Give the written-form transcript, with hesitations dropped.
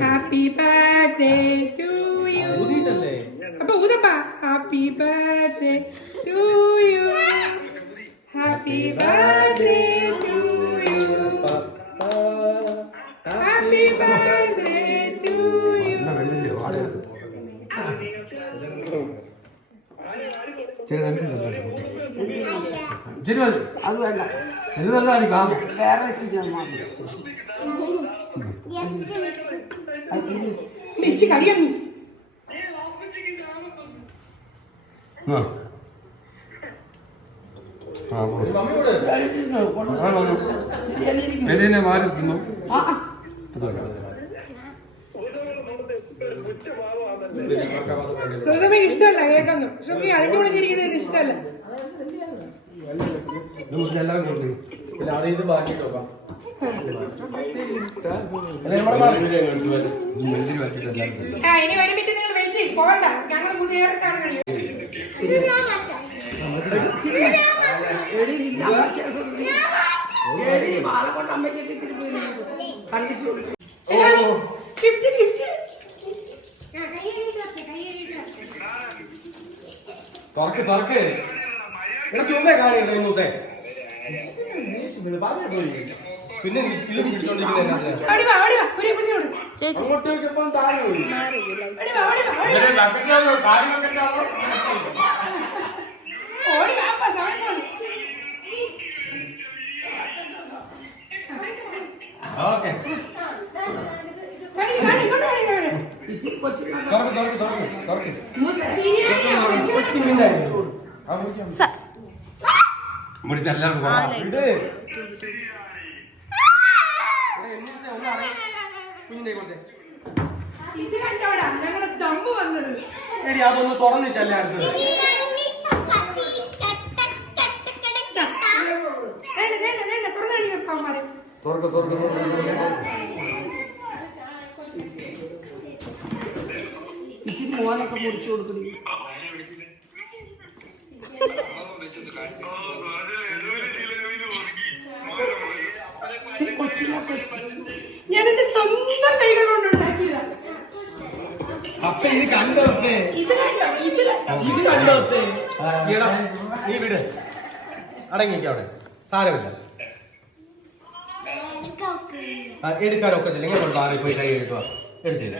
Happy birthday to you. അപ്പൊ ഊതപ്പാ. Happy birthday to you. Happy birthday to you. Happy birthday to you. അത് വേണ്ട. ഇത് നല്ലതായിരിക്കും. വേറെ മിച്ചി കളിയമ്മി. മാറിക്കുന്നു. ഇഷ്ടമല്ല കേൾക്കുന്നു. പക്ഷെ അഴിഞ്ഞു പൊളിഞ്ഞിരിക്കുന്നതിന് ഇഷ്ടമല്ല. എല്ലാവരും കൊടുക്കുന്നു. ഇത് മാറ്റിട്ട് നോക്കാം. ഇനി ഒരു മിനിറ്റ് നിങ്ങൾ വെച്ച് പോകണ്ട. ഞങ്ങൾ പുതിയ സാധനങ്ങൾ തുറക്ക് തുറക്ക്. ഇവിടെ ചുമ്മാ കാണിക്കട്ടെ ദിവസേ. പിന്നെ ഇത് പിടിച്ചോണ്ടിരിക്കുന്ന ഇത് കണ്ടോടാ ഞങ്ങളുടെ ദമ്മ് വന്നത്. എടി അതൊന്ന് തുറന്നിട്ടല്ലേ അടുത്തത്. ഇച്ചിരി മോനൊക്കെ മുറിച്ചു കൊടുക്കുന്നു. ഞാൻ എന്റെ സ്വന്തം കൈകൾ കൊണ്ടുണ്ടാക്കിയതാ. അപ്പ ഇത് കണ്ടോ? ഇത് കണ്ടോ? ഇത് കണ്ടോ? നീ വിട്. അടങ്ങിക്ക അവിടെ. സാരമില്ല. എടുക്കാനൊക്കത്തില്ല. ഇങ്ങനെ മാറി പോയി കൈ എടുക്കുക. എടുത്തില്ല.